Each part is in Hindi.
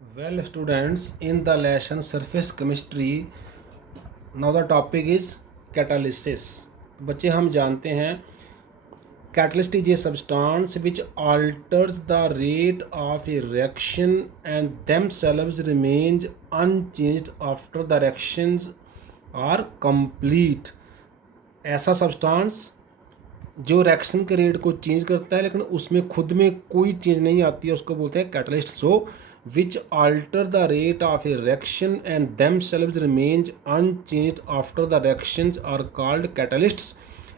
Well, students, in the lesson surface chemistry, now the topic is catalysis. बच्चे हम जानते हैं catalyst is a substance which alters the rate of a reaction and themselves remains unchanged after the reactions are complete. ऐसा सब्सटेंस जो रिएक्शन के रेट को चेंज करता है लेकिन उसमें खुद में कोई चेंज नहीं आती है, उसको बोलते हैं catalyst. So which alter the rate of a reaction and themselves remains unchanged after the reactions are called catalysts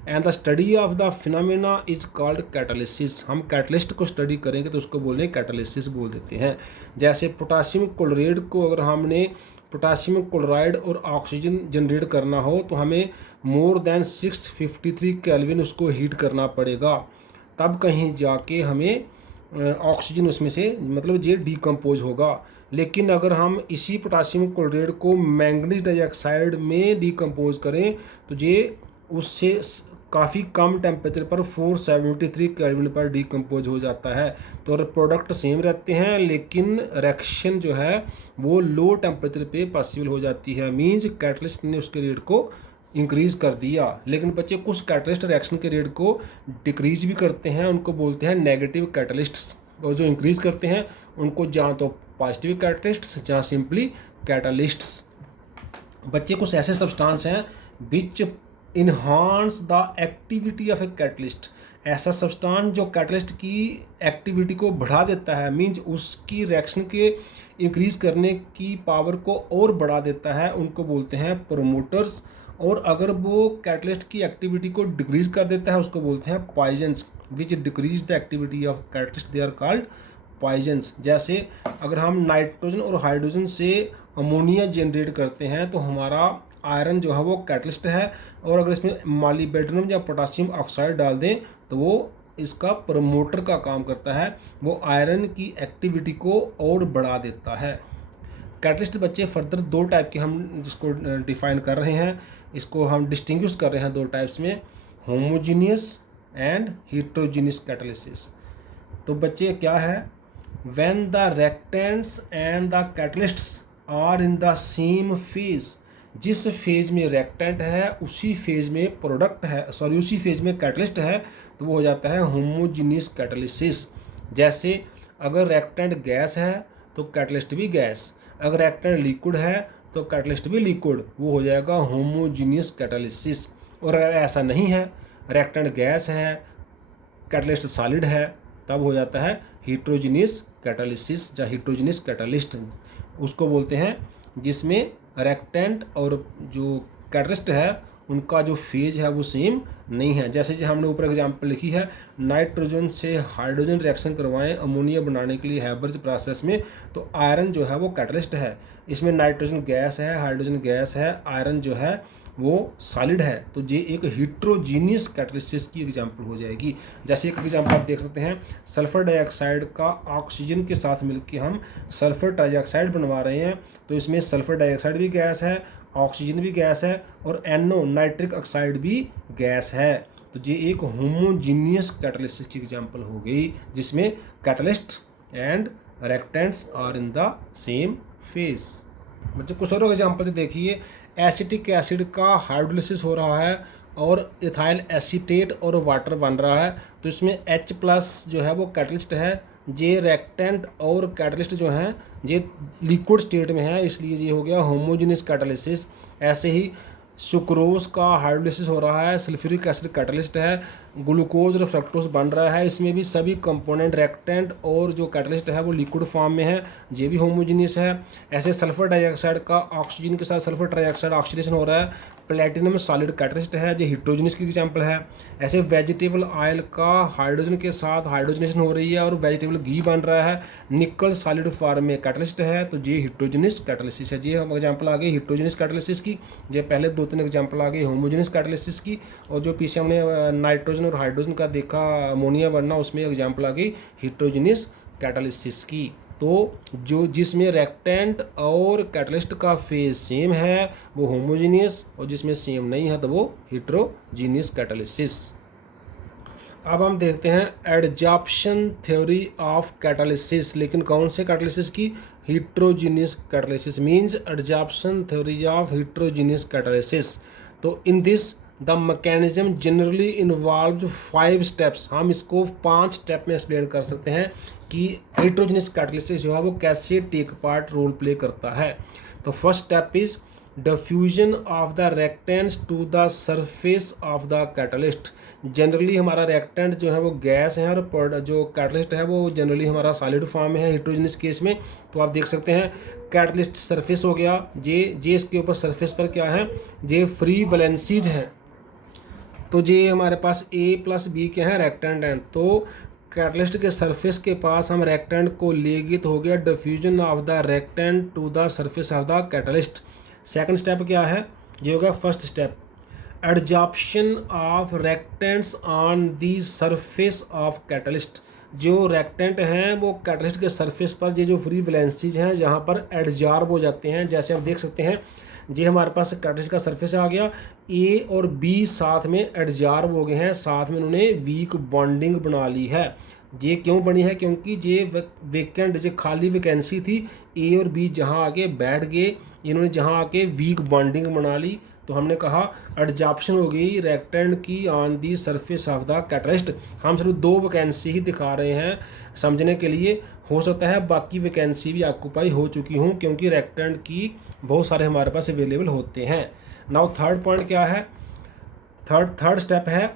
and the study of the phenomena is called catalysis. हम कैटलिस्ट को स्टडी करेंगे तो उसको बोलने कैटालिसिस बोल देते हैं. जैसे पोटासियम क्लोराइड को अगर हमने पोटासियम क्लोराइड और ऑक्सीजन जनरेट करना हो तो हमें मोर देन 653 केल्विन उसको हीट करना पड़ेगा, तब कहीं जाके हमें ऑक्सीजन उसमें से मतलब ये डीकम्पोज होगा. लेकिन अगर हम इसी पोटासियम क्लोराइड को मैंगनीज डाइऑक्साइड में डीकम्पोज करें तो ये उससे काफ़ी कम टेम्परेचर पर 473 केल्विन पर डीकम्पोज हो जाता है. तो प्रोडक्ट सेम रहते हैं लेकिन रिएक्शन जो है वो लो टेम्परेचर पे पॉसिबल हो जाती है. मींस कैटलिस्ट ने उसके रेट को इंक्रीज़ कर दिया. लेकिन बच्चे कुछ कैटलिस्ट रिएक्शन के रेट को डिक्रीज भी करते हैं, उनको बोलते हैं नेगेटिव कैटलिस्ट्स. और जो इंक्रीज़ करते हैं उनको जहाँ तो पॉजिटिव कैटलिस्ट्स, जहाँ सिंपली कैटलिस्ट्स. बच्चे कुछ ऐसे सब्सटेंस हैं which enhance the activity of a catalyst. ऐसा सब्सटेंस जो कैटलिस्ट की एक्टिविटी को बढ़ा देता है, मींस उसकी रिएक्शन के इंक्रीज़ करने की पावर को और बढ़ा देता है, उनको बोलते हैं प्रोमोटर्स. और अगर वो कैटलिस्ट की एक्टिविटी को डिक्रीज़ कर देता है उसको बोलते हैं poisons. Which decrease the activity of catalyst they are called poisons. जैसे अगर हम नाइट्रोजन और हाइड्रोजन से अमोनिया जनरेट करते हैं तो हमारा आयरन जो है वो कैटलिस्ट है, और अगर इसमें मॉलिब्डेनम या पोटासियम ऑक्साइड डाल दें तो वो इसका प्रमोटर का काम करता है, वो आयरन की एक्टिविटी को और बढ़ा देता है. कैटलिस्ट बच्चे फर्दर दो टाइप के हम जिसको डिफाइन कर रहे हैं, इसको हम डिस्टिंग्विश कर रहे हैं दो टाइप्स में, होमोजीनियस एंड हेट्रोजीनियस कैटालिसिस. तो बच्चे क्या है, when the reactants and the catalysts are in the same phase. जिस फेज में रिएक्टेंट है उसी फेज में प्रोडक्ट है, सॉरी उसी फेज में कैटलिस्ट है, तो वो हो जाता है होमोजीनियस कैटालिसिस. जैसे अगर रिएक्टेंट गैस है तो कैटलिस्ट भी गैस, अगर रिएक्टेंट लिक्विड है तो कैटलिस्ट भी लिक्विड, वो हो जाएगा होमोजीनियस कैटालिसिस. और अगर ऐसा नहीं है, रिएक्टेंट गैस है कैटलिस्ट सॉलिड है, तब हो जाता है हेट्रोजीनियस कैटालिसिस या हेट्रोजीनियस कैटालिस्ट. उसको बोलते हैं जिसमें रिएक्टेंट और जो कैटलिस्ट है उनका जो फेज है वो सेम नहीं है. जैसे जो हमने ऊपर एग्जांपल लिखी है, नाइट्रोजन से हाइड्रोजन रिएक्शन करवाएं अमोनिया बनाने के लिए हैबर्स प्रोसेस में, तो आयरन जो है वो कैटलिस्ट है. इसमें नाइट्रोजन गैस है, हाइड्रोजन गैस है, आयरन जो है वो सॉलिड है, तो ये एक हेट्रोजीनियस कैटालिसिस की एग्जांपल हो जाएगी. जैसे एक एग्जांपल आप देख सकते हैं, सल्फर डाइऑक्साइड का ऑक्सीजन के साथ मिलकर हम सल्फर डाइऑक्साइड बनवा रहे हैं, तो इसमें सल्फर डाइऑक्साइड भी गैस है, ऑक्सीजन भी गैस है, और NO नाइट्रिक ऑक्साइड भी गैस है. तो ये एक होमोजीनियस कैटालिसिस की एग्जांपल हो गई जिसमें catalyst and reactants are in the same phase. बच्चे कुछ और एग्जांपल देखिए, एसिटिक एसिड का हाइड्रोलिसिस हो रहा है और इथाइल एसीटेट और वाटर बन रहा है, तो इसमें H+ जो है वो कैटलिस्ट है, ये रिएक्टेंट और कैटलिस्ट जो हैं ये लिक्विड स्टेट में है, इसलिए ये हो गया होमोजेनियस कैटालिसिस. ऐसे ही सुक्रोज का हाइड्रोलिसिस हो रहा है, सल्फ्यूरिक एसिड कैटलिस्ट है, ग्लूकोज और फ्रक्टोज बन रहा है, इसमें भी सभी कंपोनेंट रिएक्टेंट और जो कैटलिस्ट है वो लिक्विड फॉर्म में है, ये भी होमोजेनियस है. ऐसे सल्फर डाइऑक्साइड का ऑक्सीजन के साथ सल्फर डाइऑक्साइड ऑक्सीडेशन हो रहा है, प्लेटिनम सॉलिड कैटलिस्ट है, ये हेट्रोजेनियस की एग्जांपल है. ऐसे वेजिटेबल ऑयल का हाइड्रोजन के साथ हाइड्रोजनेशन हो रही है और वेजिटेबल घी बन रहा है, निकल सॉलिड फॉर्म में कैटलिस्ट है, तो ये हेट्रोजेनियस कैटालिसिस है. ये हम एग्जांपल आ गई हेट्रोजेनियस कैटालिसिस की, ये पहले 2-3 एग्जांपल आ गए होमोजेनियस कैटालिसिस की. और जो पीछे हमने नाइट्रोजन और हाइड्रोजन का देखा अमोनिया बनना, उसमें एग्जांपल आ गई हेट्रोजेनियस कैटालिसिस की. तो जो जिसमें रिएक्टेंट और कैटलिस्ट का फेज सेम है वो होमोजीनियस, और जिसमें सेम नहीं है तो वो हेट्रोजीनियस कैटालिसिस. अब हम देखते हैं एडजॉर्प्शन थ्योरी ऑफ कैटालिसिस, लेकिन कौन से कैटालिसिस की? heterogeneous catalysis means adsorption theory of heterogeneous catalysis। तो in this the mechanism generally involve 5 steps. हम इसको 5 स्टेप में एक्सप्लेन कर सकते हैं कि हेट्रोजीनियस कैटालिसिस जो है वो कैसे टेक पार्ट रोल प्ले करता है। तो first step is diffusion of the reactants to the surface of the catalyst. Generally हमारा रिएक्टेंट जो है वो गैस है और जो कैटलिस्ट है वो जनरली हमारा सॉलिड फॉर्म में है हेट्रोजीनियस केस में। तो आप देख सकते हैं कैटलिस्ट सरफेस हो गया, जे इसके ऊपर सरफेस पर क्या है, जे फ्री वैलेंसीज हैं। तो जे हमारे पास ए प्लस बी के हैं रिएक्टेंट हैं, तो कैटलिस्ट के सरफेस के पास हम रिएक्टेंट को लेंगे तो हो गया diffusion of the reactant to the surface of the catalyst. Second step क्या है, ये होगा first step adsorption of reactants on the surface of catalyst. जो रिएक्टेंट हैं वो कैटलिस्ट के सरफेस पर ये जो फ्री वैलेंसीज हैं जहाँ पर एडजॉर्ब हो जाते हैं। जैसे आप देख सकते हैं जी हमारे पास कैटलिस्ट का सरफेस आ गया, ए और बी साथ में एडजॉर्ब हो गए हैं, साथ में उन्होंने वीक बॉन्डिंग बना ली है। ये क्यों बनी है? क्योंकि ये वेकेंट जो खाली वैकेंसी थी, ए और बी जहाँ आके बैठ गए, इन्होंने जहाँ आके वीक बॉन्डिंग बना ली, तो हमने कहा एडजॉर्प्शन हो गई रिएक्टेंट की on the surface of the catalyst. हम सिर्फ 2 वैकेंसी ही दिखा रहे हैं समझने के लिए, हो सकता है बाकी वैकेंसी भी ऑक्यूपाई हो चुकी हूँ क्योंकि रिएक्टेंट की बहुत सारे हमारे पास अवेलेबल होते हैं। नाउ थर्ड पॉइंट क्या है, थर्ड स्टेप है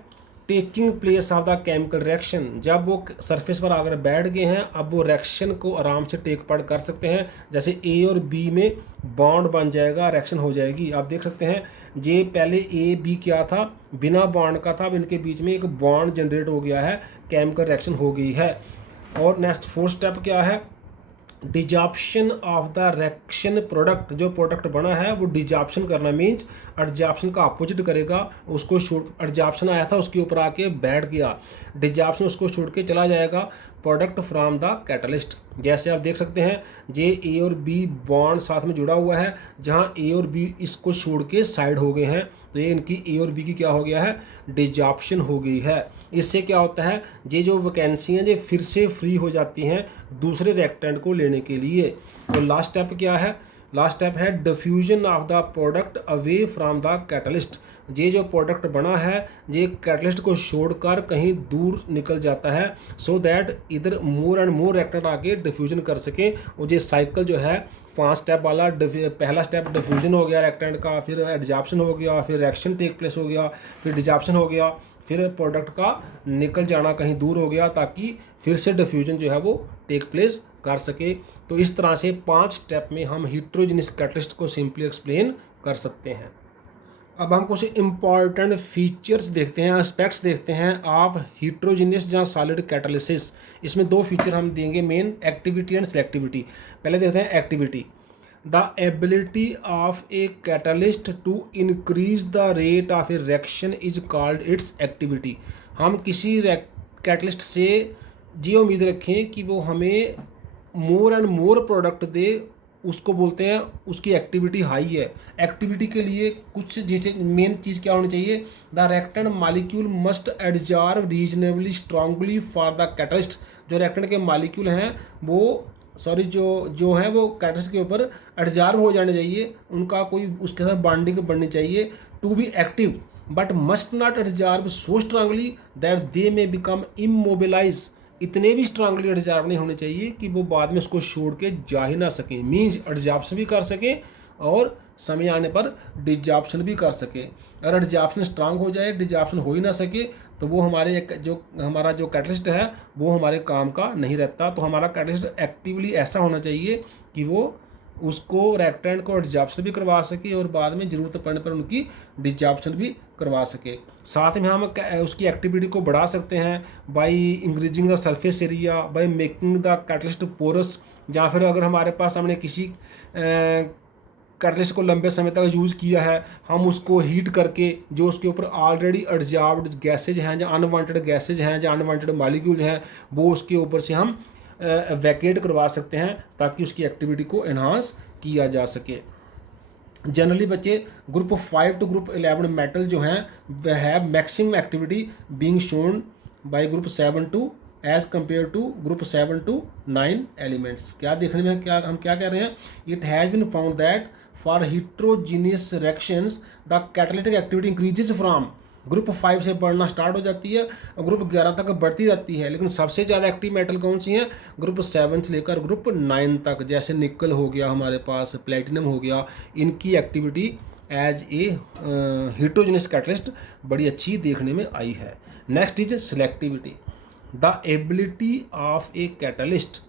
taking place of the chemical reaction. जब वो सरफेस पर आकर बैठ गए हैं, अब वो रिएक्शन को आराम से टेक पार्ट कर सकते हैं। जैसे ए और बी में बॉन्ड बन जाएगा, रिएक्शन हो जाएगी। आप देख सकते हैं ये पहले ए बी क्या था, बिना बॉन्ड का था, अब इनके बीच में एक बॉन्ड जनरेट हो गया है, केमिकल रिएक्शन हो गई है। और नेक्स्ट फोर्थ स्टेप क्या है, desorption of the reaction product. जो प्रोडक्ट बना है वो डिजॉर्प्शन करना मीन्स एडजॉर्प्शन का अपोजिट करेगा, उसको छोड़, एडजॉर्प्शन आया था उसके ऊपर आके बैठ गया, डिजॉर्प्शन उसको छोड़ के चला जाएगा प्रोडक्ट फ्रॉम द कैटलिस्ट। जैसे आप देख सकते हैं जे ए और बी बॉन्ड साथ में जुड़ा हुआ है, जहां ए और बी इसको छोड़ के साइड हो गए हैं, तो ये इनकी ए और बी की क्या हो गया है, डिजॉर्प्शन हो गई है। इससे क्या होता है, ये जो वैकेंसी हैं ये फिर से फ्री हो जाती हैं दूसरे रिएक्टेंट को लेने के लिए। तो लास्ट स्टेप क्या है, लास्ट स्टेप है diffusion of the product away from the catalyst. ये जो प्रोडक्ट बना है ये कैटलिस्ट को छोड़कर कहीं दूर निकल जाता है, सो दैट इधर मोर एंड मोर रिएक्टेंट आके डिफ्यूजन कर सके। और ये साइकिल जो है 5 स्टेप वाला, पहला स्टेप डिफ्यूजन हो गया रिएक्टेंट का, फिर एडजॉर्प्शन हो गया, फिर रिएक्शन टेक प्लेस हो गया, फिर डिजॉर्प्शन हो गया, फिर प्रोडक्ट का निकल जाना कहीं दूर हो गया ताकि फिर से डिफ्यूजन जो है वो टेक प्लेस कर सके। तो इस तरह से 5 स्टेप में हम हेट्रोजीनियस कैटलिस्ट को सिंपली एक्सप्लेन कर सकते हैं। अब हम कुछ इम्पॉर्टेंट फीचर्स देखते हैं, एस्पेक्ट्स देखते हैं ऑफ हेट्रोजीनियस या सॉलिड कैटालिसिस। इसमें 2 फीचर हम देंगे मेन, एक्टिविटी एंड सेलेक्टिविटी। पहले देखते हैं activity. The ability of a catalyst to increase the rate of a reaction is called its activity. हम किसी कैटलिस्ट से ये उम्मीद रखें कि वो हमें मोर एंड मोर प्रोडक्ट दे, उसको बोलते हैं उसकी एक्टिविटी हाई है। एक्टिविटी के लिए कुछ जैसे मेन चीज़ क्या होनी चाहिए, the reactant molecule must adsorb reasonably strongly for the catalyst. जो रिएक्टेंट के मॉलिक्यूल हैं वो जो है वो कैटलिस्ट के ऊपर एडजॉर्ब हो जाने चाहिए, उनका कोई उसके साथ बॉन्डिंग बननी चाहिए। To be active but must not adsorb so strongly that they may become immobilise. इतने भी स्ट्रांगली एडजॉर्ब नहीं होने चाहिए कि वो बाद में उसको छोड़ के जा ही ना सकें, मीन्स एडजॉर्प्शन भी कर सकें और समय आने पर डिजॉर्प्शन भी कर सके। अगर एडजॉर्प्शन स्ट्रांग हो जाए, डिजॉर्प्शन हो ही ना सके, तो वो हमारा जो कैटलिस्ट है वो हमारे काम का नहीं रहता। तो हमारा कैटलिस्ट एक्टिवली ऐसा होना चाहिए कि वो उसको रिएक्टेंट को एडजॉर्प्शन भी करवा सके और बाद में ज़रूरत पड़ने पर उनकी डिजॉर्प्शन भी करवा सके। साथ में हम उसकी एक्टिविटी को बढ़ा सकते हैं by increasing the surface area, by making the catalyst porous, या फिर अगर हमारे पास हमने किसी कैटलिस्ट को लंबे समय तक यूज़ किया है, हम उसको हीट करके जो उसके ऊपर ऑलरेडी एडजॉर्ब्ड गैसेज हैं, जो अनवांटेड गैसेज हैं, जो अनवांटेड मॉलिक्यूल्स हैं, वो उसके ऊपर से हम वैकेट करवा सकते हैं ताकि उसकी एक्टिविटी को एनहांस किया जा सके। जनरली बच्चे ग्रुप 5 टू ग्रुप 11 मेटल जो हैं वह है maximum activity being shown by group 7 to as compared to group 7 to 9 elements. क्या देखने में क्या हम क्या कह रहे हैं, it has been found that for heterogeneous reactions the catalytic activity increases from group 5 से बढ़ना स्टार्ट हो जाती है और ग्रुप 11 तक बढ़ती रहती है, लेकिन सबसे ज़्यादा एक्टिव मेटल कौन सी हैं, ग्रुप 7 से लेकर ग्रुप 9 तक, जैसे निकल हो गया हमारे पास, प्लेटिनम हो गया, इनकी activity as a heterogeneous catalyst बड़ी अच्छी देखने में आई है। Next is selectivity. The ability of a catalyst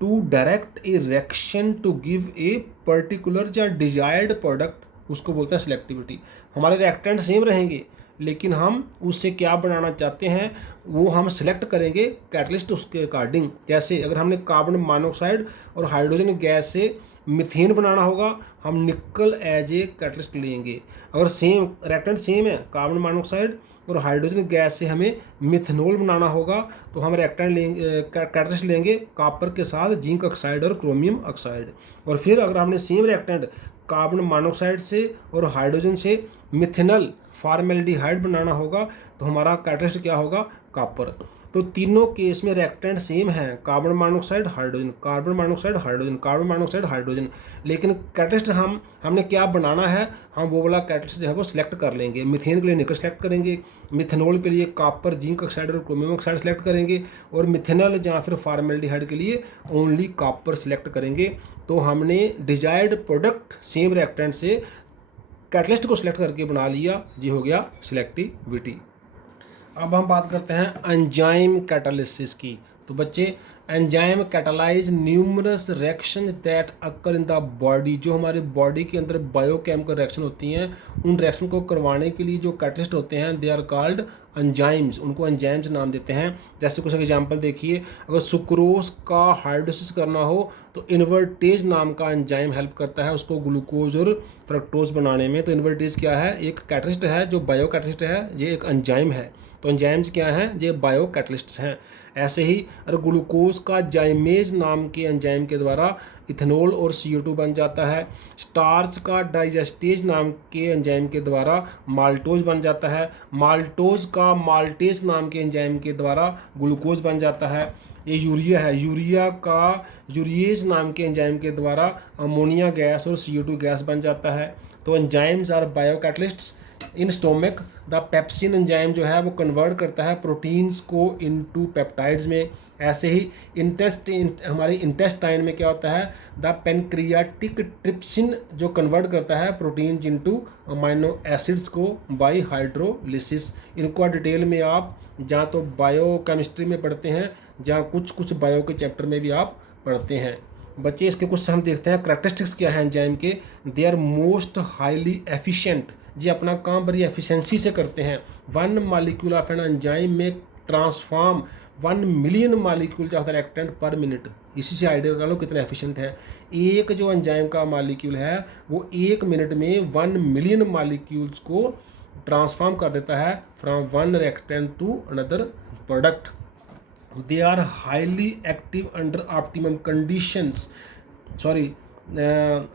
to direct a reaction to give a particular or desired product, उसको बोलते हैं सिलेक्टिविटी। हमारे रिएक्टेंट सेम रहेंगे लेकिन हम उससे क्या बनाना चाहते हैं वो हम सिलेक्ट करेंगे कैटलिस्ट उसके अकॉर्डिंग। जैसे अगर हमने कार्बन मोनोऑक्साइड और हाइड्रोजन गैस से मीथेन बनाना होगा, हम निकल एज ए कैटलिस्ट लेंगे। अगर सेम रिएक्टेंट सेम है, कार्बन मोनोऑक्साइड और हाइड्रोजन गैस से हमें मिथेनॉल बनाना होगा, तो हम रिएक्टेंट लेंगे, कैटलिस्ट लेंगे कॉपर के साथ जिंक ऑक्साइड और क्रोमियम ऑक्साइड। और फिर अगर हमने सेम रिएक्टेंट कार्बन मोनोऑक्साइड से और हाइड्रोजन से मिथेनॉल फॉर्मेल्डिहाइड बनाना होगा, तो हमारा कैटलिस्ट क्या होगा, कॉपर। तो तीनों केस में रिएक्टेंट सेम हैं, carbon monoxide hydrogen, carbon monoxide hydrogen, carbon monoxide hydrogen, लेकिन कैटलिस्ट हमने क्या बनाना है, हम वो वाला कैटलिस्ट जो है वो सिलेक्ट कर लेंगे। मीथेन के लिए निकल सेलेक्ट करेंगे, मिथेनॉल के लिए कॉपर जिंक ऑक्साइड और क्रोमियम ऑक्साइड सेलेक्ट करेंगे, और मिथेनॉल या फिर फॉर्मेल्डिहाइड के लिए ओनली कॉपर सेलेक्ट करेंगे। तो हमने डिजायर्ड प्रोडक्ट सेम रिएक्टेंट से कैटलिस्ट को सिलेक्ट करके बना लिया, ये हो गया सिलेक्टिविटी। अब हम बात करते हैं एंजाइम कैटालिसिस की। तो बच्चे, enzyme catalyse numerous reaction that occur in the body, जो हमारे बॉडी के अंदर बायोकेमिकल रिएक्शन होती हैं, उन रिएक्शन को करवाने के लिए जो कैटलिस्ट होते हैं दे आर कॉल्ड एंजाइम्स, उनको एंजाइम्स नाम देते हैं। जैसे कुछ एग्जांपल देखिए, अगर सुक्रोज का हाइड्रोलिसिस करना हो तो इन्वर्टेज नाम का एंजाइम हेल्प करता है उसको ग्लूकोज और फ्रक्टोज बनाने में। तो इन्वर्टेज क्या है, एक कैटलिस्ट है जो बायो कैटलिस्ट है, ये एक एंजाइम है। तो एंजाइम्स क्या हैं, ये बायो कैटलिस्ट्स हैं। ऐसे ही अगर ग्लूकोज का जाइमेज नाम के एंजाइम के द्वारा इथेनॉल और CO2 बन जाता है, स्टार्च का डाइजेस्टेज नाम के एंजाइम के द्वारा माल्टोज बन जाता है, माल्टोज का माल्टेज नाम के एंजाइम के द्वारा ग्लूकोज बन जाता है। ये यूरिया है, यूरिया का यूरिएज नाम के एंजाइम के द्वारा अमोनिया गैस और CO2 गैस बन जाता है। तो enzymes are biocatalysts. In stomach the pepsin enzyme जो है वो कन्वर्ट करता है प्रोटीन्स को इनटू पेप्टाइड्स में। ऐसे ही हमारी इंटेस्टाइन में क्या होता है, द पेनक्रियाटिक ट्रिप्सिन जो कन्वर्ट करता है प्रोटीन्स इनटू अमाइनो एसिड्स को बाय हाइड्रोलिसिस। इनको डिटेल में आप जहाँ तो बायो केमिस्ट्री में पढ़ते हैं, जहाँ कुछ बायो के चैप्टर में भी आप पढ़ते हैं। बच्चे, इसके कुछ हम देखते हैं करैक्टरिस्टिक्स क्या है एंजाइम के। They are most highly efficient, जी अपना काम बड़ी एफिशिएंसी से करते हैं। 1 मॉलिक्यूल ऑफ एन एंजाइम में transform 1 million molecule of reactant per minute. इसी से आइडिया लगा लो कितना एफिशिएंट है। एक जो एंजाइम का मॉलिक्यूल है वो 1 मिनट में 1 मिलियन मॉलिक्यूल्स को ट्रांसफॉर्म कर देता है from one reactant to another product. They are highly active under optimum conditions,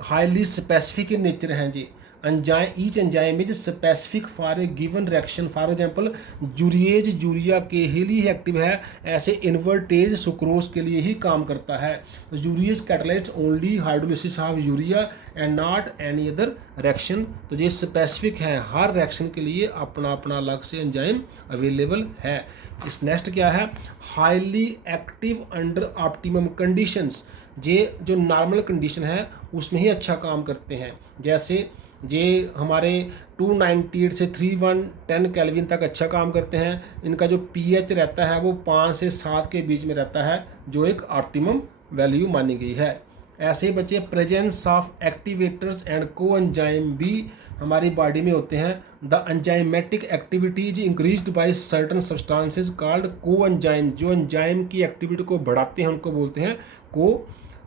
highly specific in nature हैं जी। Each enzyme is specific for a given reaction. For example urease urea के लिए ही एक्टिव है, ऐसे इन्वर्टेज सुक्रोज के लिए ही काम करता है। तो urease catalyse only hydrolysis of urea and not any other reaction. तो ये स्पेसिफिक है, हर रिएक्शन के लिए अपना अपना अलग से एंजाइम अवेलेबल है। इस नेक्स्ट क्या है, highly active under optimum conditions. ये जो नॉर्मल कंडीशन है उसमें ही अच्छा काम करते हैं। जैसे ये हमारे 298 से 3110 केल्विन तक अच्छा काम करते हैं। इनका जो pH रहता है वो 5 से 7 के बीच में रहता है, जो एक ऑप्टिमम वैल्यू मानी गई है। ऐसे ही बच्चे, प्रेजेंस ऑफ एक्टिवेटर्स एंड को एंजाइम भी हमारी बॉडी में होते हैं। The enzymatic activity is increased by certain substances called को एंजाइम। जो एंजाइम की एक्टिविटी को बढ़ाते हैं उनको बोलते हैं को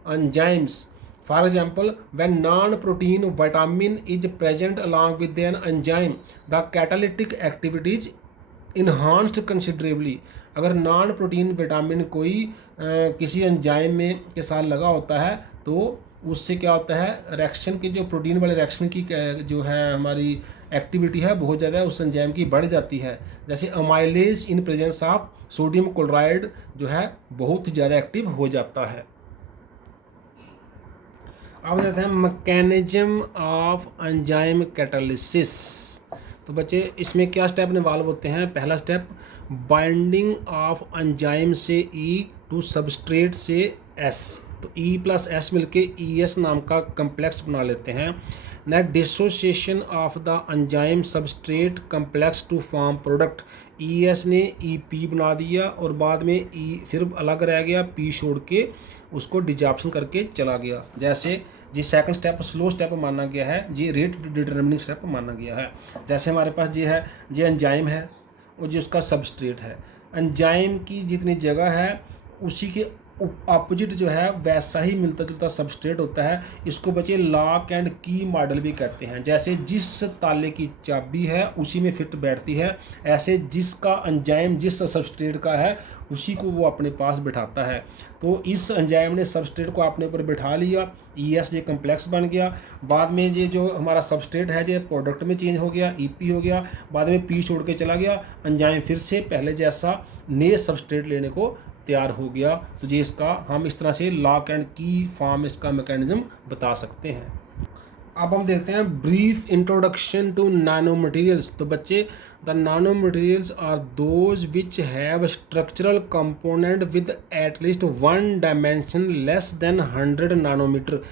enzymes. For example, when non-protein vitamin is present along with an enzyme, the catalytic activity is enhanced considerably. अगर नॉन प्रोटीन विटामिन कोई किसी एंजाइम में के साथ लगा होता है तो उससे क्या होता है, रिएक्शन की जो प्रोटीन वाले रिएक्शन की जो है हमारी एक्टिविटी है बहुत ज़्यादा उस एंजाइम की बढ़ जाती है। जैसे amylase in presence of sodium chloride जो है बहुत ज़्यादा एक्टिव हो जाता है। अब देखते हैं मैकेनिज्म ऑफ एंजाइम कैटालिसिस। तो बच्चे इसमें क्या स्टेप इन्वॉल्व होते हैं। पहला स्टेप बाइंडिंग ऑफ एंजाइम से ई टू सबस्ट्रेट से एस, तो ई प्लस एस मिलके ई एस नाम का कम्प्लेक्स बना लेते हैं। Next dissociation of the enzyme substrate complex to form product, E S ने ई पी बना दिया और बाद में ई फिर अलग रह गया, पी छोड़ के उसको डिजॉर्प्शन करके चला गया। जैसे जी सेकंड स्टेप स्लो स्टेप माना गया है, जी रेट डिटर्मिनिंग स्टेप माना गया है। जैसे हमारे पास जी है, जी एंजाइम है और जी उसका सबस्ट्रेट है। एंजाइम की जितनी जगह है उसी के अपोजिट जो है वैसा ही मिलता जुलता सबस्ट्रेट होता है। इसको बच्चे लॉक एंड की मॉडल भी कहते हैं। जैसे जिस ताले की चाबी है उसी में फिट बैठती है, ऐसे जिसका एंजाइम जिस सबस्ट्रेट का है उसी को वो अपने पास बिठाता है। तो इस एंजाइम ने सबस्ट्रेट को अपने ऊपर बिठा लिया, ES ये कम्प्लेक्स बन गया। बाद में ये जो हमारा सबस्ट्रेट है जो प्रोडक्ट में चेंज हो गया, EP हो गया, बाद में P छोड़ के चला गया, एंजाइम फिर से पहले जैसा नए सबस्ट्रेट लेने को तैयार हो गया। तो ये इसका हम इस तरह से लॉक एंड की फॉर्म इसका मैकेनिज्म बता सकते हैं। अब हम देखते हैं brief introduction to nanomaterials. तो बच्चे the nanomaterials are those which have structural component with at least one dimension less than 100 nanometer.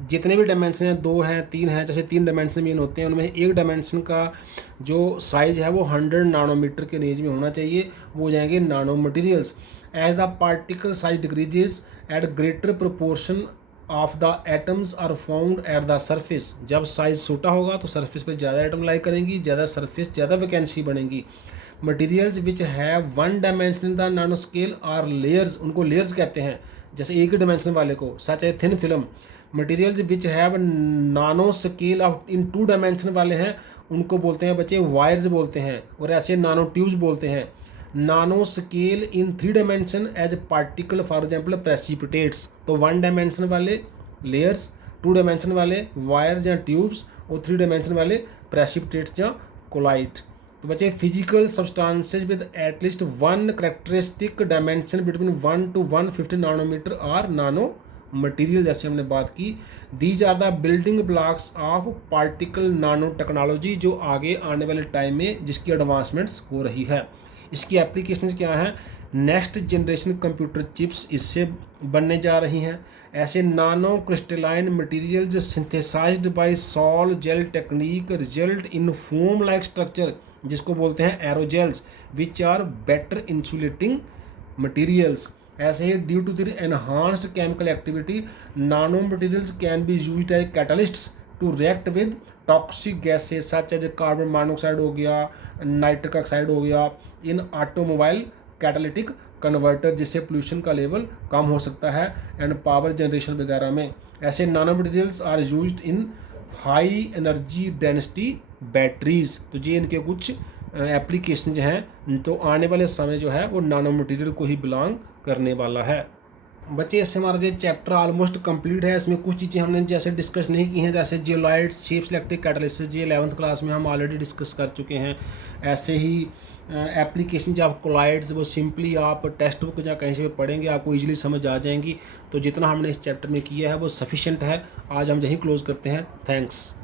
जितने भी डायमेंशन हैं, 2 हैं 3 हैं, जैसे 3 डायमेंशन मेन होते हैं, उनमें एक डायमेंशन का जो साइज़ है वो 100 नैनोमीटर के रेंज में होना चाहिए, वो हो जाएंगे nanomaterials. As the particle size decreases at greater proportion of the atoms are found at the surface. जब साइज छोटा होगा तो सरफेस पर ज़्यादा एटम लाई करेंगी, ज़्यादा सरफेस ज़्यादा वैकेंसी बनेगी। Materials which have one dimension in the nano scale are layers, उनको लेयर्स कहते हैं, जैसे एक ही डायमेंशन वाले को, सच है thin film. Materials which have नानो स्केल ऑफ इन 2 डायमेंशन वाले हैं उनको बोलते हैं बच्चे वायर्स बोलते हैं, और ऐसे नानो ट्यूब्स बोलते हैं। Nano scale in 3 dimension as particle for example precipitates. तो 1 डायमेंशन वाले लेयर्स, 2 डायमेंशन वाले वायर्स या ट्यूब्स, और 3 डायमेंशन वाले प्रेसिपिटेट्स या कोलाइट। तो बच्चे physical substances with at least 1 characteristic dimension between 1 to 150 nanometer are nanomaterial, जैसे हमने बात की। These are the building blocks of particle nanotechnology, जो आगे आने वाले टाइम में जिसकी एडवांसमेंट्स हो रही है। इसकी एप्लीकेशंस क्या हैं, नेक्स्ट जनरेशन कंप्यूटर चिप्स इससे बनने जा रही हैं। ऐसे nano crystalline materials synthesised by sol gel technique result in foam like structure, जिसको बोलते हैं aerogels, which are better insulating materials. ऐसे ही due to the enhanced chemical activity nano materials can be used as catalysts to react with toxic gases such as carbon monoxide हो गया, नाइट्रिक ऑक्साइड हो गया, इन ऑटोमोबाइल कैटालिटिक कन्वर्टर, जिससे पोल्यूशन का लेवल कम हो सकता है, एंड पावर जनरेशन वगैरह में। ऐसे nanomaterials are used in high energy density batteries. तो ये इनके कुछ एप्लीकेशन जो हैं, तो आने वाले समय जो है वो नानो मटेरियल को ही बिलोंग करने वाला है। बच्चे इससे हमारा जो चैप्टर ऑलमोस्ट कंप्लीट है। इसमें कुछ चीज़ें हमने जैसे डिस्कस नहीं की हैं, जैसे जियोलाइट्स, शेप सिलेक्टिव कैटालिसिस, ये 11th क्लास में हम ऑलरेडी डिस्कस कर चुके हैं। ऐसे ही एप्लीकेशन जो आप कोलाइड्स वो सिंपली आप टेक्स्ट बुक या कहीं से भी पढ़ेंगे आपको इजीली समझ आ जाएंगी। तो जितना हमने इस चैप्टर में किया है वो सफिशिएंट है। आज हम यहीं क्लोज करते हैं। थैंक्स।